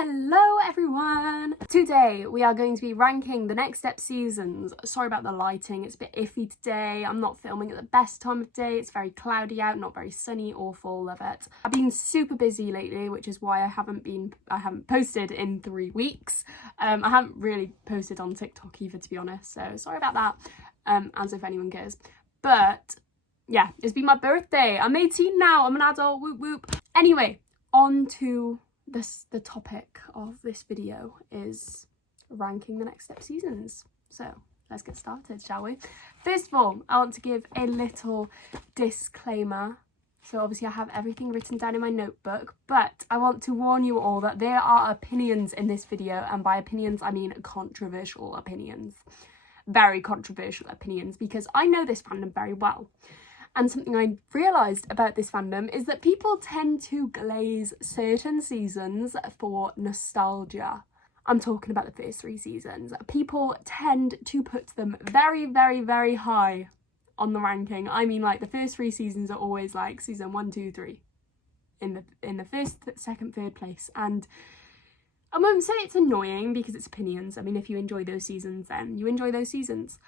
Hello everyone! Today we are going to be ranking the Next Step seasons. Sorry about the lighting, it's a bit iffy today. I'm not filming at the best time of day. It's very cloudy out, not very sunny, awful, love it. I've been super busy lately, which is why I haven't posted in 3 weeks. I haven't really posted on TikTok either, to be honest, so sorry about that, as if anyone cares. But yeah, it's been my birthday. I'm 18 now, I'm an adult, whoop whoop. Anyway, on to the topic of this video is ranking the Next Step seasons. So let's get started, shall we? First of all, I want to give a little disclaimer. So obviously I have everything written down in my notebook, but I want to warn you all that there are opinions in this video, and by opinions I mean controversial opinions. Very controversial opinions, because I know this fandom very well. And something I realised about this fandom is that people tend to glaze certain seasons for nostalgia. I'm talking about the first 3 seasons. People tend to put them very, very, very high on the ranking. I mean, like, the first 3 seasons are always like season 1, 2, 3 in the first, second, third place. And I won't say it's annoying because it's opinions. I mean, if you enjoy those seasons, then you enjoy those seasons.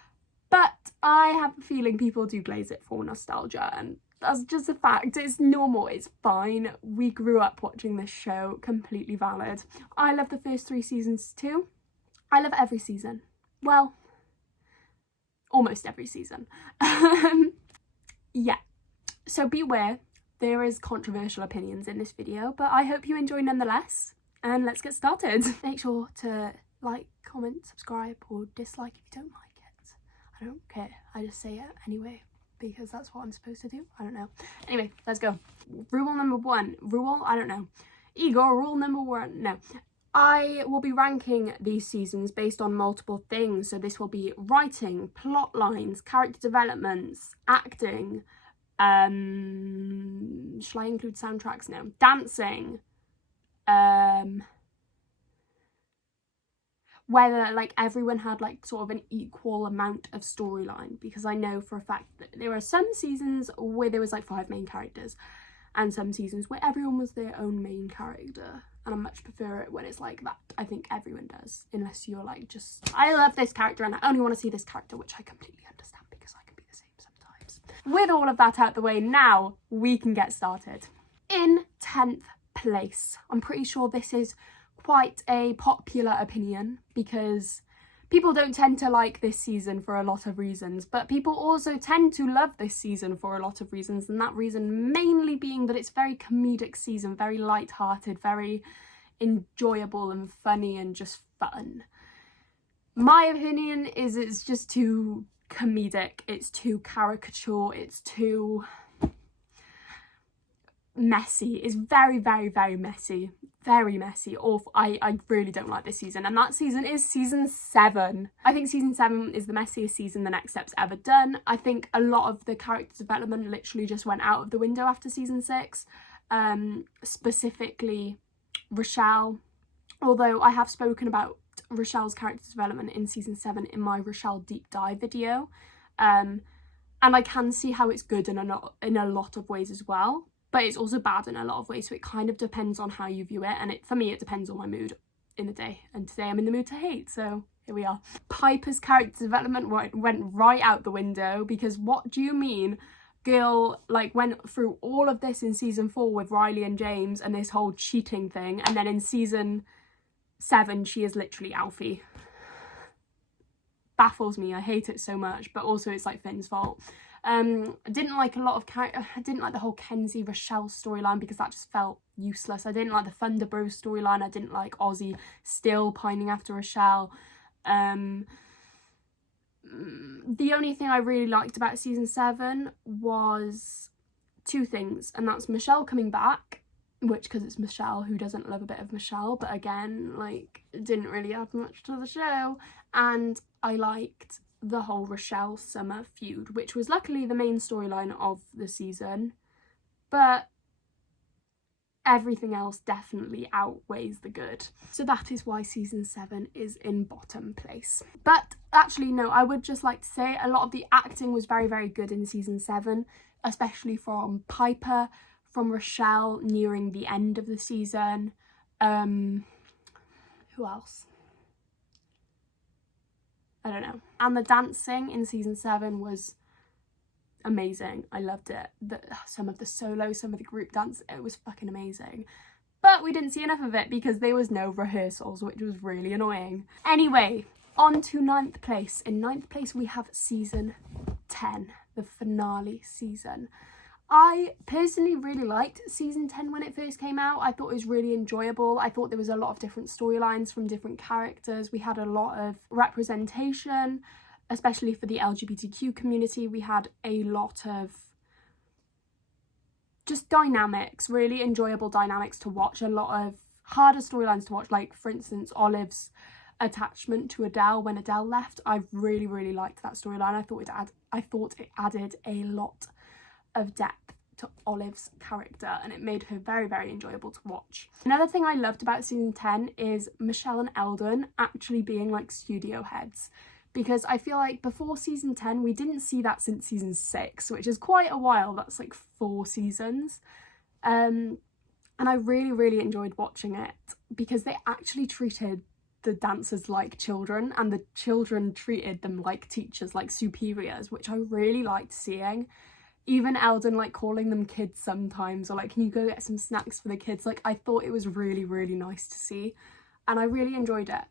But I have a feeling people do glaze it for nostalgia, and that's just a fact. It's normal, it's fine. We grew up watching this show, completely valid. I love the first 3 seasons too. I love every season. Well, almost every season. Yeah, so beware, there is controversial opinions in this video, but I hope you enjoy nonetheless, and let's get started. Make sure to like, comment, subscribe, or dislike if you don't like. I don't care, I just say it anyway, because that's what I'm supposed to do. I don't know. Anyway, let's go. Rule number 1. I don't know. Igor, rule number 1. No. I will be ranking these seasons based on multiple things. So this will be writing, plot lines, character developments, acting. Shall I include soundtracks now? Dancing. Whether like everyone had like sort of an equal amount of storyline, because I know for a fact that there are some seasons where there was like 5 main characters and some seasons where everyone was their own main character, and I much prefer it when it's like that. I think everyone does, unless you're like, just I love this character and I only want to see this character, which I completely understand because I can be the same sometimes. With all of that out the way, now we can get started. In 10th place, I'm pretty sure this is quite a popular opinion because people don't tend to like this season for a lot of reasons, but people also tend to love this season for a lot of reasons, and that reason mainly being that it's very comedic season, very light-hearted, very enjoyable and funny and just fun. My opinion is it's just too comedic, it's too caricature, it's too messy. It's very, very, very messy. Very messy. Awful. I really don't like this season, and that season is season 7. I think season 7 is the messiest season the Next Step's ever done. I think a lot of the character development literally just went out of the window after season 6. Specifically Rochelle, although I have spoken about Rochelle's character development in season 7 in my Rochelle deep dive video, and I can see how it's good in a lot of ways as well. But it's also bad in a lot of ways, so it kind of depends on how you view it, and for me it depends on my mood in the day, and today I'm in the mood to hate, so here we are. Piper's character development went right out the window, because what do you mean girl like went through all of this in season 4 with Riley and James and this whole cheating thing, and then in season 7 she is literally Alfie. Baffles me, I hate it so much, but also it's like Finn's fault. I didn't like a lot of I didn't like the whole Kenzie Rochelle storyline because that just felt useless. I didn't like the Thunder Bros storyline. I didn't like Ozzy still pining after Rochelle. The only thing I really liked about season 7 was 2 things, and that's Michelle coming back, which, because it's Michelle, who doesn't love a bit of Michelle, but again, like, it didn't really add much to the show. And I liked the whole Rochelle Summer feud, which was luckily the main storyline of the season, but everything else definitely outweighs the good. So that is why season 7 is in bottom place. But actually no, I would just like to say a lot of the acting was very, very good in season 7, especially from Piper, from Rochelle nearing the end of the season. Who else? I don't know. And the dancing in season 7 was amazing. I loved it. Some of the solo, some of the group dance, it was fucking amazing. But we didn't see enough of it because there was no rehearsals, which was really annoying. Anyway, on to 9th place. In 9th place we have season 10, the finale season. I personally really liked season 10 when it first came out. I thought it was really enjoyable. I thought there was a lot of different storylines from different characters. We had a lot of representation, especially for the LGBTQ community. We had a lot of just dynamics, really enjoyable dynamics to watch. A lot of harder storylines to watch, like for instance Olive's attachment to Adele when Adele left. I really, really liked that storyline. I thought it added a lot of depth to Olive's character and it made her very, very enjoyable to watch. Another thing I loved about season 10 is Michelle and Eldon actually being like studio heads, because I feel like before season 10 we didn't see that since season 6, which is quite a while. That's like 4 seasons. And I really, really enjoyed watching it because they actually treated the dancers like children and the children treated them like teachers, like superiors, which I really liked seeing. Even Eldon like calling them kids sometimes, or like, can you go get some snacks for the kids? Like, I thought it was really, really nice to see and I really enjoyed it.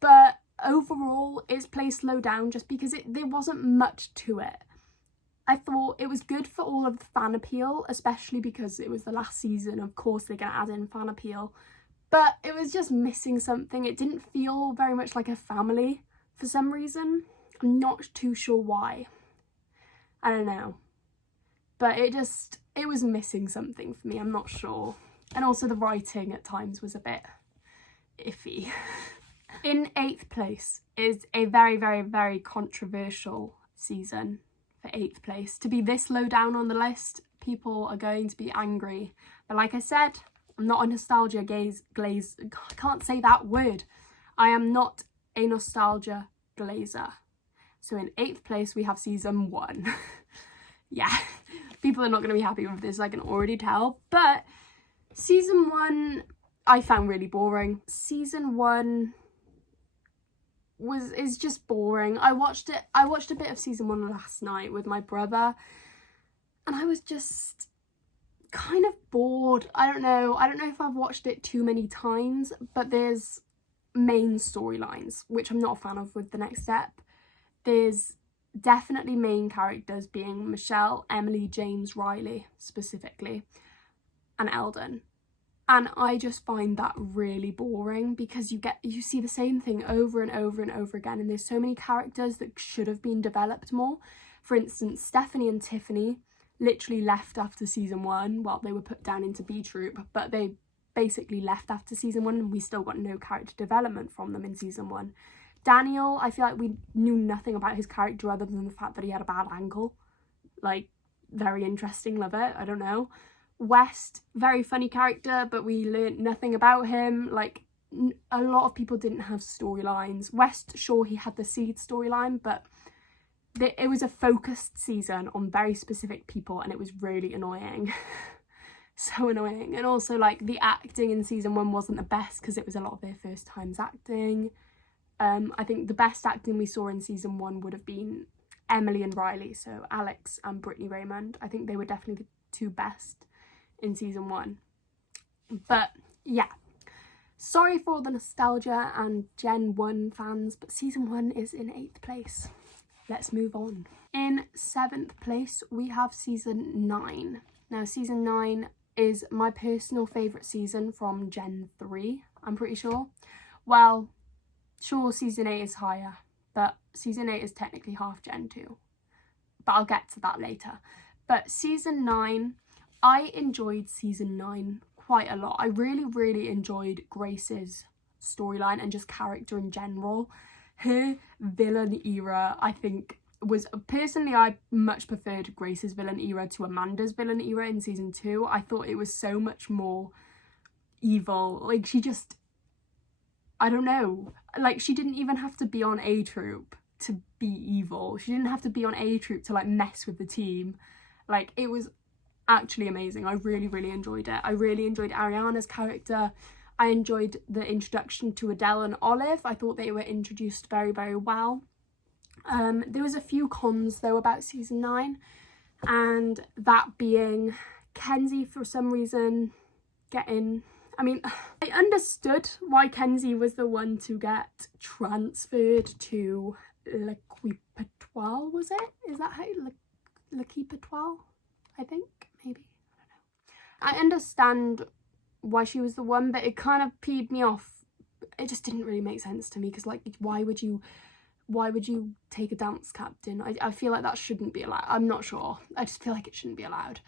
But overall it's placed low down just because there wasn't much to it. I thought it was good for all of the fan appeal, especially because it was the last season. Of course they're going to add in fan appeal, but it was just missing something. It didn't feel very much like a family for some reason. I'm not too sure why. I don't know. But it was missing something for me, I'm not sure. And also the writing at times was a bit iffy. In 8th place is a very, very, very controversial season for 8th place. To be this low down on the list, people are going to be angry. But like I said, I'm not a nostalgia glaze. I can't say that word. I am not a nostalgia glazer. So in 8th place we have season 1. Yeah, people are not going to be happy with this, I can already tell. But season 1 I found really boring. Season 1 is just boring. I watched a bit of season 1 last night with my brother and I was just kind of bored. I don't know if I've watched it too many times, but there's main storylines which I'm not a fan of with the next step. There's definitely main characters being Michelle, Emily, James, Riley specifically, and Eldon. And I just find that really boring because you see the same thing over and over and over again, and there's so many characters that should have been developed more. For instance, Stephanie and Tiffany literally left after season 1. Well, they were put down into B Troop, but they basically left after season 1 and we still got no character development from them in season 1. Daniel, I feel like we knew nothing about his character other than the fact that he had a bad ankle. Like, very interesting, love it, I don't know. West, very funny character, but we learned nothing about him. Like, a lot of people didn't have storylines. West, sure, he had the Seed storyline, but it was a focused season on very specific people and it was really annoying. So annoying. And also, like, the acting in season 1 wasn't the best because it was a lot of their first times acting. I think the best acting we saw in season 1 would have been Emily and Riley, so Alex and Brittany Raymond. I think they were definitely the 2 best in season 1. But yeah, sorry for all the nostalgia and Gen 1 fans, but season 1 is in 8th place. Let's move on. In 7th place we have season 9. Now season 9 is my personal favourite season from Gen 3, I'm pretty sure. Well, sure, season 8 is higher, but season 8 is technically half Gen 2. But I'll get to that later. But season 9, I enjoyed season 9 quite a lot. I really, really enjoyed Grace's storyline and just character in general. Her villain era, I think, was... Personally, I much preferred Grace's villain era to Amanda's villain era in season 2. I thought it was so much more evil. Like, she just... I don't know. Like, she didn't even have to be on A Troop to be evil. She didn't have to be on A Troop to, like, mess with the team. Like, it was actually amazing. I really, really enjoyed it. I really enjoyed Ariana's character. I enjoyed the introduction to Adele and Olive. I thought they were introduced very, very well. There was a few cons though about season 9, and that being Kenzie for some reason getting... I mean, I understood why Kenzie was the one to get transferred to L'Equipatoile, was it? Is that how... L'Equipatoile? I think, maybe. I don't know. I understand why she was the one, but it kind of peed me off. It just didn't really make sense to me, because like, why would you take a dance captain? I feel like that shouldn't be allowed. I'm not sure. I just feel like it shouldn't be allowed.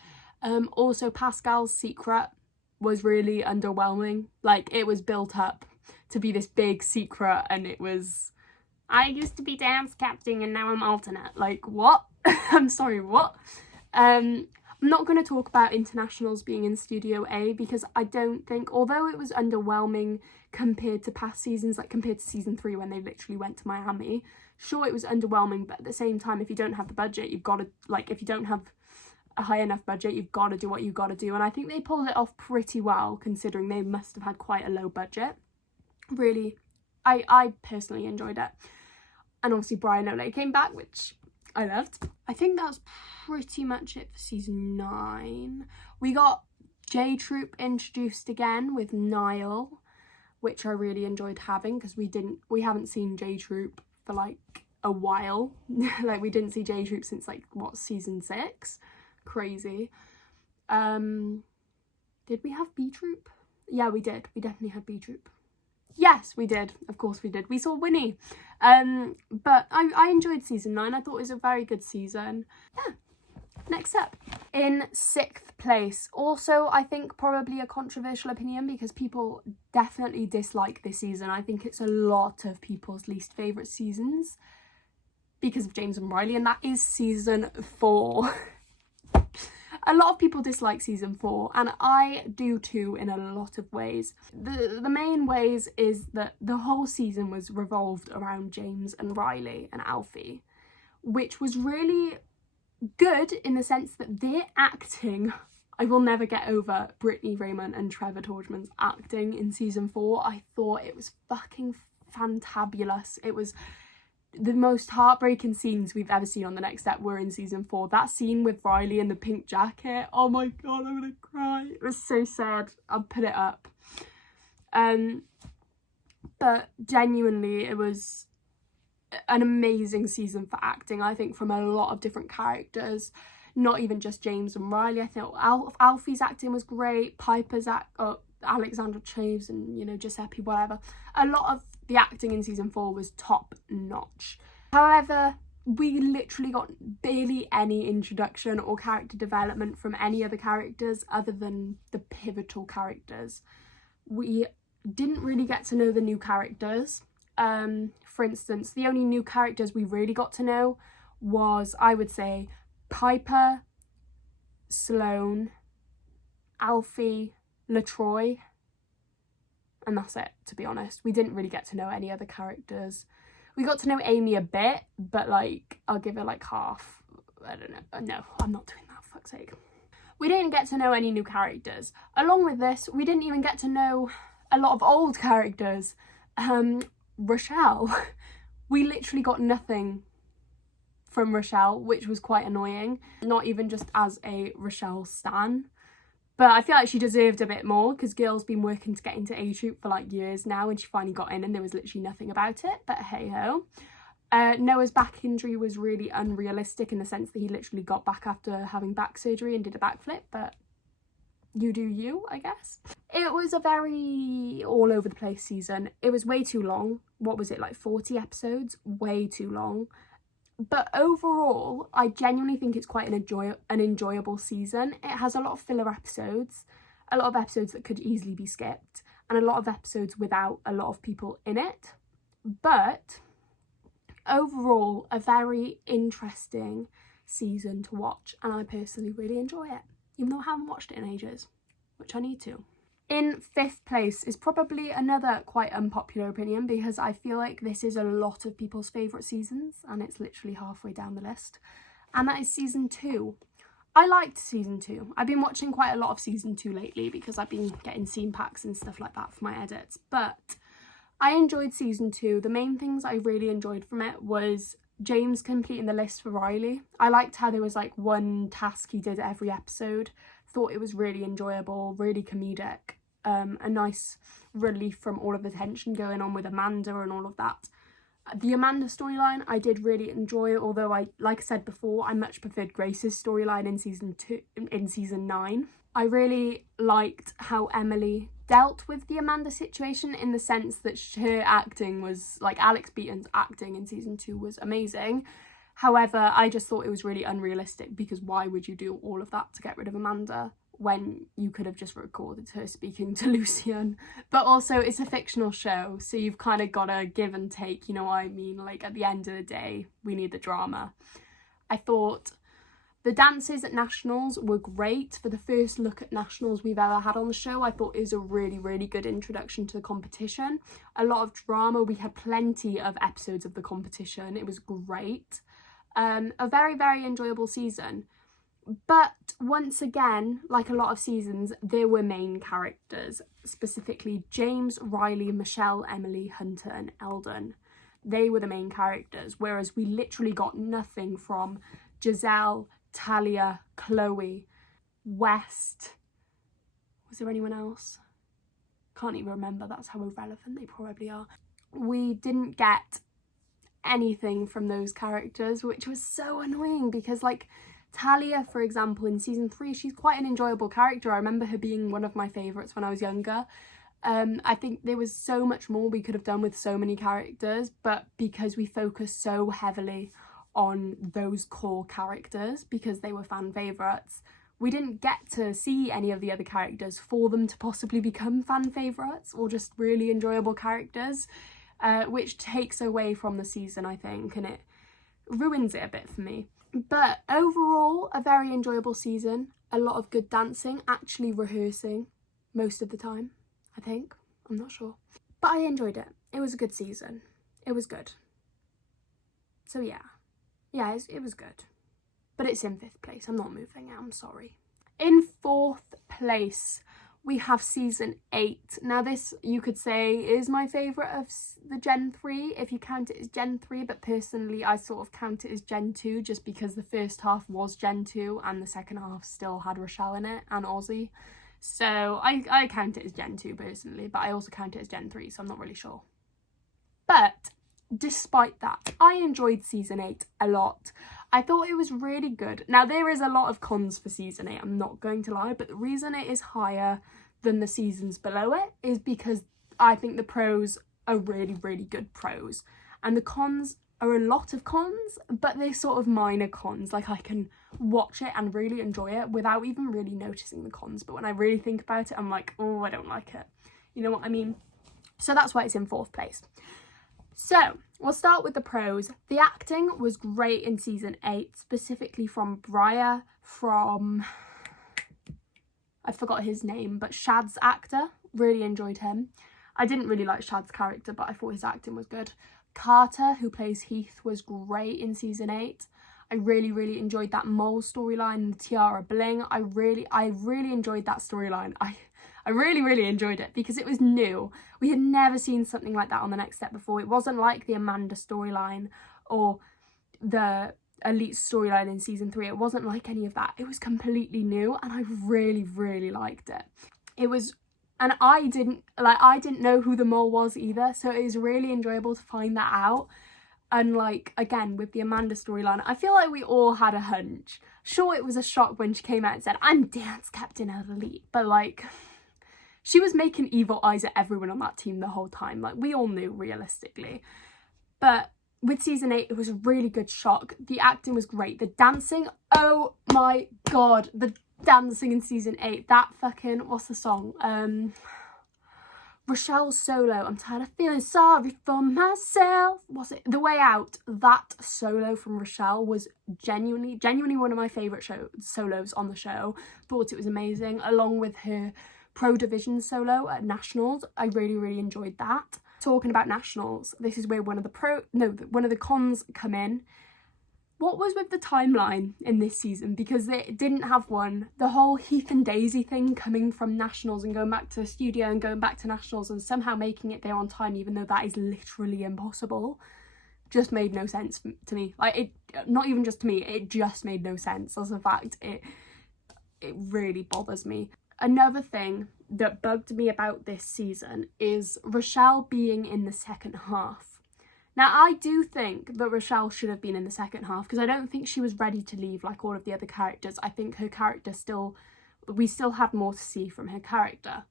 Also, Pascal's secret was really underwhelming. Like, it was built up to be this big secret, and it was, I used to be dance captain and now I'm alternate. Like, what? I'm sorry, what? I'm not going to talk about internationals being in Studio A, because I don't think, although it was underwhelming compared to past seasons, like compared to season 3 when they literally went to Miami, sure, it was underwhelming, but at the same time, if you don't have the budget, you've got to, like, if you don't have a high enough budget, you've got to do what you've got to do. And I think they pulled it off pretty well, considering they must have had quite a low budget. Really, I personally enjoyed it. And obviously Brian Olay came back, which I loved. I think that's pretty much it for season 9. We got J Troop introduced again with Niall, which I really enjoyed having, because we haven't seen J Troop for like a while. Like, we didn't see J Troop since like, what, season 6? Crazy. Did we have B Troop? Yeah, we did. We definitely had B Troop. Yes, we did. Of course we did. We saw Winnie. But I enjoyed season 9. I thought it was a very good season. Yeah. Next up, in 6th place, also I think probably a controversial opinion, because people definitely dislike this season. I think it's a lot of people's least favourite seasons because of James and Riley, and that is season 4. A lot of people dislike season 4, and I do too in a lot of ways. The main ways is that the whole season was revolved around James and Riley and Alfie, which was really good in the sense that their acting, I will never get over Brittany Raymond and Trevor Torchman's acting in season 4. I thought it was fucking fantabulous. It was the most heartbreaking scenes we've ever seen on The Next Step were in season 4. That scene with Riley in the pink jacket, oh my god, I'm gonna cry. It was so sad. I'll put it up. But genuinely, it was an amazing season for acting, I think, from a lot of different characters, not even just James and Riley. I think Alfie's acting was great, Piper's Alexandra Chaves and, you know, Giuseppe, whatever. A lot of the acting in season 4 was top notch. However, we literally got barely any introduction or character development from any other characters other than the pivotal characters. We didn't really get to know the new characters. For instance, the only new characters we really got to know was, I would say, Piper, Sloane, Alfie, LaTroy, and that's it, to be honest. We didn't really get to know any other characters. We got to know Amy a bit, but like, I'll give her like half. I don't know. No, I'm not doing that, for fuck's sake. We didn't get to know any new characters. Along with this, we didn't even get to know a lot of old characters. Rochelle. We literally got nothing from Rochelle, which was quite annoying. Not even just as a Rochelle stan. But I feel like she deserved a bit more, because Girl's been working to get into A Troop for like years now, and she finally got in and there was literally nothing about it, but hey ho. Noah's back injury was really unrealistic in the sense that he literally got back after having back surgery and did a backflip, but you do you, I guess. It was a very all over the place season. It was way too long. What was it, like 40 episodes? Way too long. But overall, I genuinely think it's quite an enjoyable season. It has a lot of filler episodes, a lot of episodes that could easily be skipped, and a lot of episodes without a lot of people in it. But overall, a very interesting season to watch, and I personally really enjoy it, even though I haven't watched it in ages, which I need to. In 5th place is probably another quite unpopular opinion, because I feel like this is a lot of people's favourite seasons and it's literally halfway down the list, and that is season 2. I liked season 2. I've been watching quite a lot of season 2 lately because I've been getting scene packs and stuff like that for my edits. But I enjoyed season 2. The main things I really enjoyed from it was James completing the list for Riley. I liked how there was like one task he did every episode. Thought it was really enjoyable, really comedic. A nice relief from all of the tension going on with Amanda and all of that. The Amanda storyline I did really enjoy, although like I said before, I much preferred Grace's storyline in season 9. I really liked how Emily dealt with the Amanda situation, in the sense that her acting was, like, Alex Beaton's acting in season 2 was amazing. However, I just thought it was really unrealistic, because why would you do all of that to get rid of Amanda when you could have just recorded her speaking to Lucian? But also, it's a fictional show, so you've kind of got to give and take, you know what I mean? Like, at the end of the day, we need the drama. I thought the dances at Nationals were great. For the first look at Nationals we've ever had on the show, I thought it was a really, really good introduction to the competition. A lot of drama. We had plenty of episodes of the competition. It was great. A very, very enjoyable season. But once again, like a lot of seasons, there were main characters, specifically James, Riley, Michelle, Emily, Hunter and Eldon. They were the main characters, whereas we literally got nothing from Giselle, Talia, Chloe, West. Was there anyone else? Can't even remember. That's how irrelevant they probably are. We didn't get anything from those characters, which was so annoying, because, like, Talia, for example, in season 3, she's quite an enjoyable character. I remember her being one of my favourites when I was younger. I think there was so much more we could have done with so many characters, but because we focused so heavily on those core characters, because they were fan favourites, we didn't get to see any of the other characters for them to possibly become fan favourites or just really enjoyable characters, which takes away from the season, I think, and it ruins it a bit for me. But overall, a very enjoyable season. A lot of good dancing, actually rehearsing most of the time, I think. I'm not sure. But I enjoyed it. It was a good season. It was good. So yeah. Yeah, it was good. But it's in 5th place. I'm not moving it. I'm sorry. In 4th place, we have season 8. Now this, you could say, is my favourite of the Gen 3, if you count it as Gen 3, but personally I sort of count it as Gen 2, just because the first half was Gen 2 and the second half still had Rochelle in it and Ozzy. So I count it as Gen 2 personally, but I also count it as Gen 3, so I'm not really sure. But despite that, I enjoyed season 8 a lot. I thought it was really good. Now, there is a lot of cons for season 8, I'm not going to lie, but the reason it is higher than the seasons below it is because I think the pros are really, really good pros. And the cons are a lot of cons, but they're sort of minor cons. Like, I can watch it and really enjoy it without even really noticing the cons. But when I really think about it, I'm like, oh, I don't like it. You know what I mean? So that's why it's in 4th place. So, we'll start with the pros. The acting was great in season 8, specifically from Briar, from, I forgot his name, but Shad's actor. Really enjoyed him. I didn't really like Shad's character, but I thought his acting was good. Carter, who plays Heath, was great in season 8. I really, really enjoyed that mole storyline, the tiara bling. I really enjoyed that storyline. I really, really enjoyed it because it was new. We had never seen something like that on The Next Step before. It wasn't like the Amanda storyline or the Elite storyline in season 3. It wasn't like any of that. It was completely new and I really, really liked it. It was, and I didn't know who the mole was either, so it was really enjoyable to find that out. And like, again, with the Amanda storyline, I feel like we all had a hunch. Sure, it was a shock when she came out and said, "I'm dance captain of Elite," but like, she was making evil eyes at everyone on that team the whole time. Like, we all knew realistically. But with season 8, it was a really good shock. The acting was great. The dancing, oh my god, the dancing in season 8. That fucking, what's the song? Rochelle's solo, "I'm tired of feeling sorry for myself." Was it The Way Out? That solo from Rochelle was genuinely one of my favourite solos on the show. Thought it was amazing, along with her Pro Division solo at Nationals. I really, really enjoyed that. Talking about Nationals, this is where one of the cons come in. what was with the timeline in this season? Because they didn't have one. The whole Heath and Daisy thing, coming from nationals and going back to the studio and going back to nationals and somehow making it there on time, even though that is literally impossible, just made no sense to me. Like, it, not even just to me, it just made no sense. As a fact, it really bothers me. Another thing that bugged me about this season is Rochelle being in the second half. Now, I do think that Rochelle should have been in the second half, because I don't think she was ready to leave like all of the other characters. I think her character we still had more to see from her character.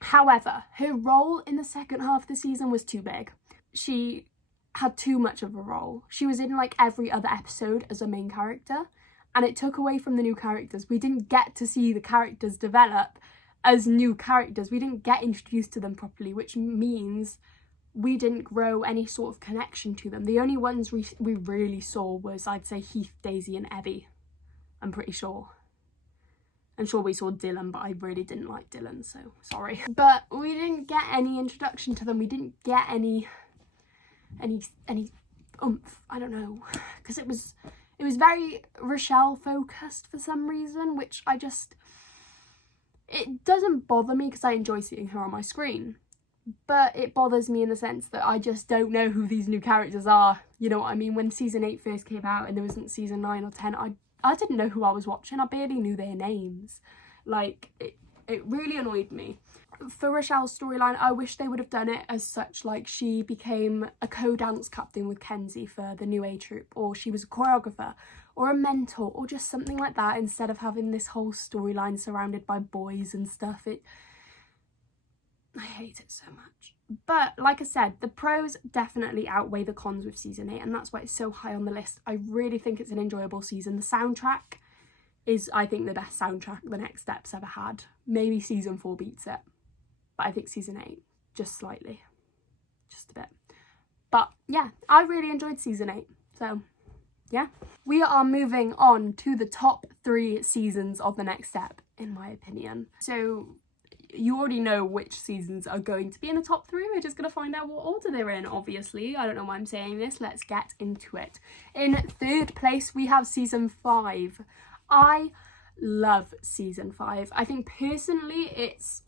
However, her role in the second half of the season was too big. She had too much of a role. She was in like every other episode as a main character, and it took away from the new characters. We didn't get to see the characters develop as new characters. We didn't get introduced to them properly, which means we didn't grow any sort of connection to them. The only ones we really saw was, I'd say, Heath, Daisy and Ebby. I'm pretty sure. I'm sure we saw Dylan, but I really didn't like Dylan, so sorry. But we didn't get any introduction to them. We didn't get any oomph, I don't know. Because it was very Rochelle focused for some reason, which it doesn't bother me because I enjoy seeing her on my screen. But it bothers me in the sense that I just don't know who these new characters are. You know what I mean? When season 8 first came out and there wasn't season 9 or 10, I didn't know who I was watching. I barely knew their names. Like, it really annoyed me. For Rochelle's storyline, I wish they would have done it as such, like she became a co-dance captain with Kenzie for the new A Troop, or she was a choreographer, or a mentor, or just something like that, instead of having this whole storyline surrounded by boys and stuff. I hate it so much. But like I said, the pros definitely outweigh the cons with season 8, and that's why it's so high on the list. I really think it's an enjoyable season. The soundtrack is, I think, the best soundtrack the Next Step's ever had. Maybe season 4 beats it, but I think season 8 just slightly, just a bit. But yeah, I really enjoyed season 8, so yeah. We are moving on to the top 3 seasons of the Next Step, in my opinion. So you already know which seasons are going to be in the top 3. We're just going to find out what order they're in, obviously. I don't know why I'm saying this. Let's get into it. In 3rd place, we have season 5. I love season 5. I think personally it's,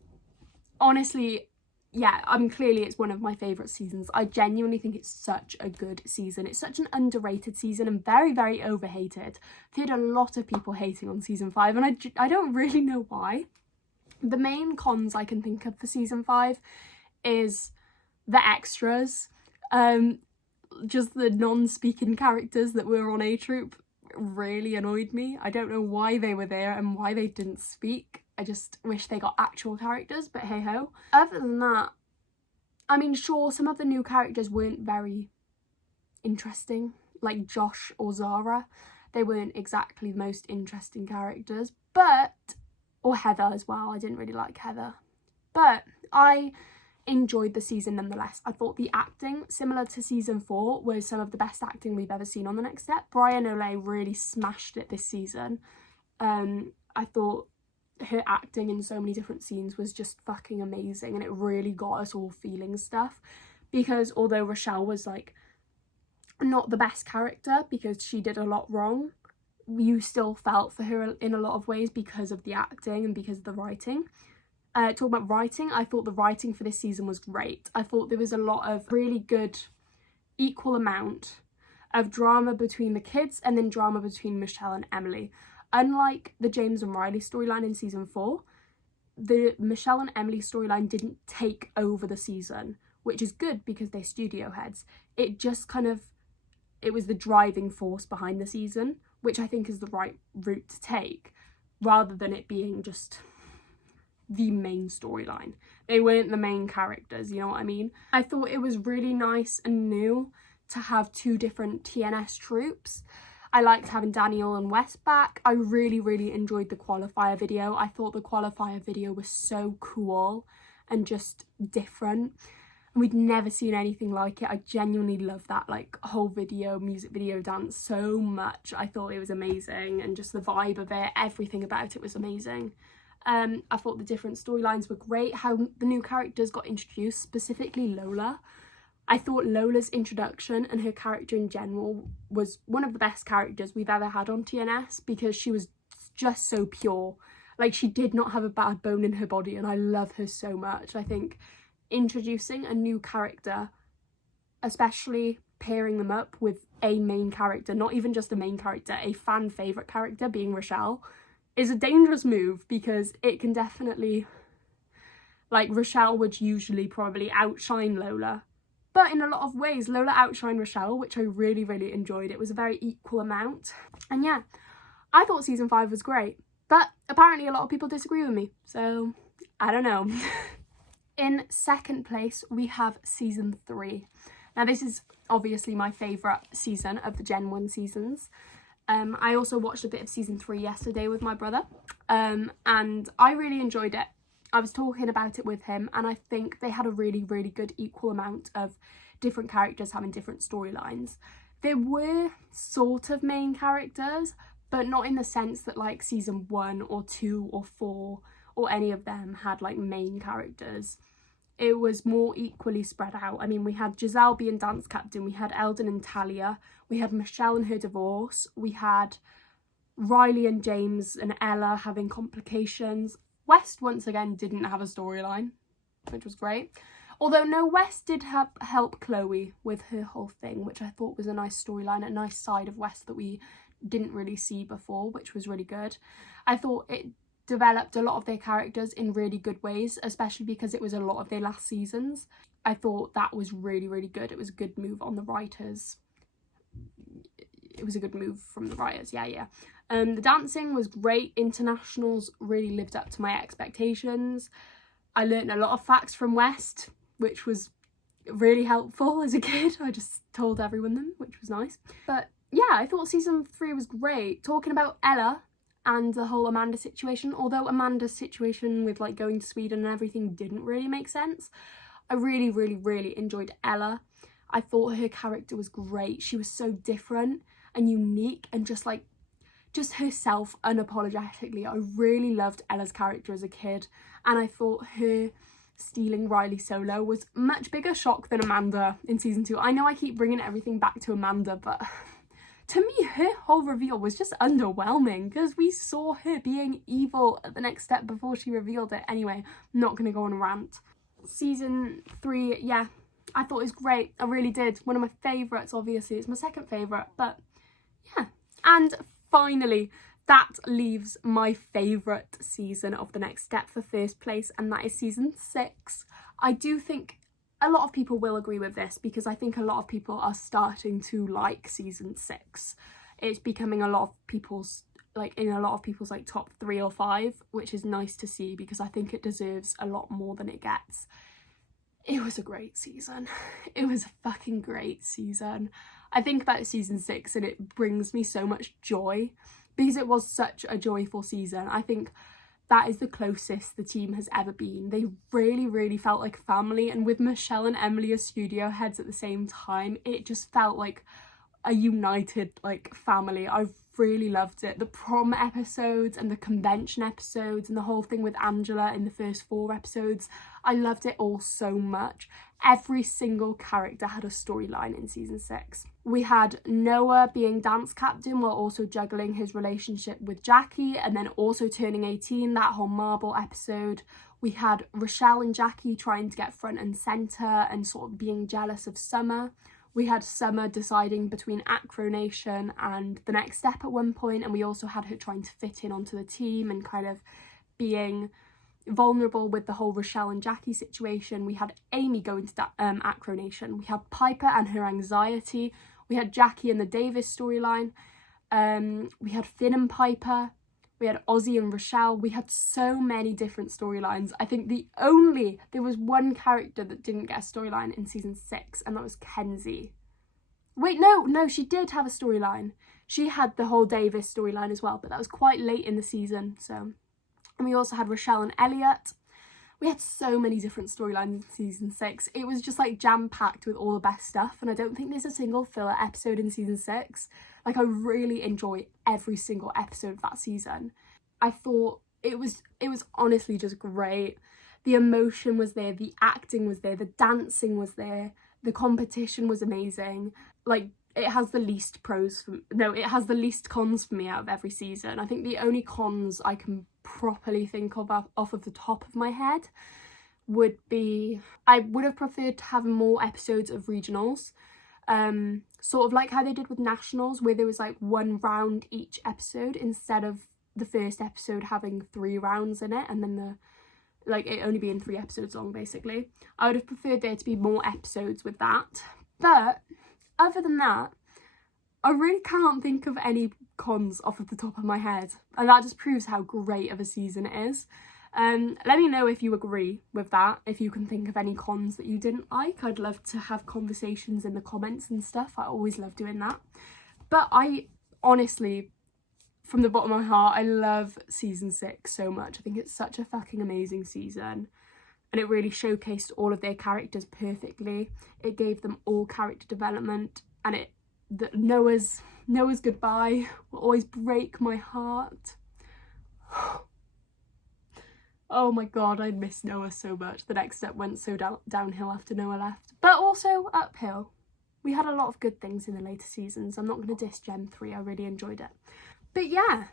honestly, yeah, clearly it's one of my favourite seasons. I genuinely think it's such a good season. It's such an underrated season and very, very overhated. I've heard a lot of people hating on season 5, and I don't really know why. The main cons I can think of for season 5 is the extras. Just the non-speaking characters that were on A Troop really annoyed me. I don't know why they were there and why they didn't speak. I just wish they got actual characters, but hey ho. Other than that, I mean, sure, some of the new characters weren't very interesting, like Josh or Zara. They weren't exactly the most interesting characters, or Heather as well. I didn't really like Heather, but I enjoyed the season nonetheless. I thought the acting, similar to season 4, was some of the best acting we've ever seen on The Next Step. Brian Olay really smashed it this season. I thought her acting in so many different scenes was just fucking amazing, and it really got us all feeling stuff, because although Rochelle was like not the best character because she did a lot wrong, you still felt for her in a lot of ways because of the acting and because of the writing. Talking about writing, I thought the writing for this season was great. I thought there was a lot of really good, equal amount of drama between the kids and then drama between Michelle and Emily. Unlike the James and Riley storyline in season 4, the Michelle and Emily storyline didn't take over the season, which is good because they're studio heads. It just it was the driving force behind the season, which I think is the right route to take, rather than it being just the main storyline. They weren't the main characters, you know what I mean? I thought it was really nice and new to have 2 different TNS troops. I liked having Daniel and Wes back. I really, really enjoyed the qualifier video. I thought the qualifier video was so cool and just different. We'd never seen anything like it. I genuinely love that like whole video, music video, dance so much. I thought it was amazing, and just the vibe of it, everything about it was amazing. I thought the different storylines were great. How the new characters got introduced, specifically Lola, I thought Lola's introduction and her character in general was one of the best characters we've ever had on TNS, because she was just so pure. Like, she did not have a bad bone in her body, and I love her so much. I think introducing a new character, especially pairing them up with a main character, not even just a main character, a fan favourite character being Rochelle, is a dangerous move, because it can definitely, like, Rochelle would usually probably outshine Lola. But in a lot of ways, Lola outshined Rochelle, which I really, really enjoyed. It was a very equal amount. And yeah, I thought season 5 was great. But apparently a lot of people disagree with me. So, I don't know. In second place, we have season 3. Now, this is obviously my favourite season of the Gen 1 seasons. I also watched a bit of season 3 yesterday with my brother. And I really enjoyed it. I was talking about it with him, and I think they had a really, really good equal amount of different characters having different storylines. There were sort of main characters, but not in the sense that like season 1 or 2 or 4 or any of them had like main characters. It was more equally spread out. I mean, we had Giselle being dance captain, we had Eldon and Talia, we had Michelle and her divorce, we had Riley and James and Ella having complications. West once again didn't have a storyline, which was great. Although no, West did help Chloe with her whole thing, which I thought was a nice storyline, a nice side of West that we didn't really see before, which was really good. I thought it developed a lot of their characters in really good ways, especially because it was a lot of their last seasons. I thought that was really, really good. It was a good move on the writers. It was a good move from the writers, yeah. The dancing was great. Internationals really lived up to my expectations. I learned a lot of facts from West, which was really helpful as a kid. I just told everyone them, which was nice. But yeah, I thought season 3 was great. Talking about Ella and the whole Amanda situation, although Amanda's situation with like going to Sweden and everything didn't really make sense, I really, really, really enjoyed Ella. I thought her character was great. She was so different and unique and just herself unapologetically. I really loved Ella's character as a kid, and I thought her stealing Riley solo was much bigger shock than Amanda in season 2. I know I keep bringing everything back to Amanda, but to me her whole reveal was just underwhelming, because we saw her being evil at the next step before she revealed it. Anyway, I'm not going to go on a rant. Season 3, yeah, I thought it was great. I really did. One of my favourites, obviously. It's my second favourite, but yeah. And finally, that leaves my favourite season of The Next Step for first place, and that is season 6. I do think a lot of people will agree with this, because I think a lot of people are starting to like season 6. It's becoming a lot of people's, like, in a lot of people's like top 3 or 5, which is nice to see, because I think it deserves a lot more than it gets. It was a great season. It was a fucking great season. I think about season 6 and it brings me so much joy, because it was such a joyful season. I think that is the closest the team has ever been. They really, really felt like family, and with Michelle and Emily as studio heads at the same time, it just felt like a united like family. I really loved it. The prom episodes and the convention episodes and the whole thing with Angela in the first 4 episodes, I loved it all so much. Every single character had a storyline in season 6. We had Noah being dance captain while also juggling his relationship with Jackie, and then also turning 18, that whole marble episode. We had Rochelle and Jackie trying to get front and centre and sort of being jealous of Summer. We had Summer deciding between Acro Nation and The Next Step at one point, and we also had her trying to fit in onto the team and kind of being vulnerable with the whole Rochelle and Jackie situation. We had Amy going to Acro Nation. We had Piper and her anxiety. We had Jackie and the Davis storyline. We had Finn and Piper. We had Ozzy and Rochelle. We had so many different storylines. I think there was one character that didn't get a storyline in season 6, and that was Kenzie. Wait, no, she did have a storyline. She had the whole Davis storyline as well, but that was quite late in the season, so. And we also had Rochelle and Elliot. We had so many different storylines in season 6. It was just like jam-packed with all the best stuff, and I don't think there's a single filler episode in season 6. Like, I really enjoy every single episode of that season. I thought it was honestly just great. The emotion was there, the acting was there, the dancing was there, the competition was amazing. Like, it has the least cons for me out of every season. I think the only cons I can properly think of off of the top of my head would be, I would have preferred to have more episodes of regionals, sort of like how they did with nationals, where there was like 1 round each episode instead of the first episode having 3 rounds in it, and then it only being 3 episodes long basically. I would have preferred there to be more episodes with that. But other than that, I really can't think of any cons off of the top of my head, and that just proves how great of a season it is. Let me know if you agree with that, if you can think of any cons that you didn't like. I'd love to have conversations in the comments and stuff. I always love doing that. But I honestly, from the bottom of my heart, I love season 6 so much. I think it's such a fucking amazing season, and it really showcased all of their characters perfectly. It gave them all character development, and Noah's goodbye will always break my heart. Oh my god, I miss Noah so much. The next step went so downhill after Noah left, but also uphill. We had a lot of good things in the later seasons. I'm not going to diss Gen 3, I really enjoyed it. But yeah,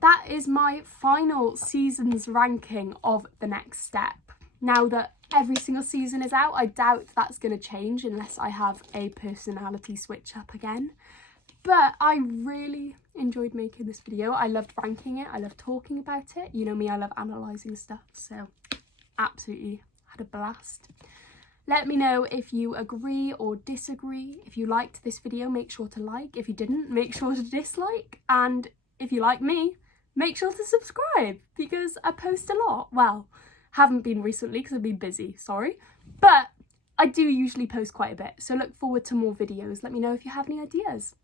that is my final season's ranking of The Next Step. Now that every single season is out, I doubt that's going to change unless I have a personality switch up again. But I really enjoyed making this video. I loved ranking it. I loved talking about it. You know me, I love analysing stuff. So absolutely had a blast. Let me know if you agree or disagree. If you liked this video, make sure to like. If you didn't, make sure to dislike. And if you like me, make sure to subscribe, because I post a lot. Well, haven't been recently because I've been busy, sorry. But I do usually post quite a bit. So look forward to more videos. Let me know if you have any ideas.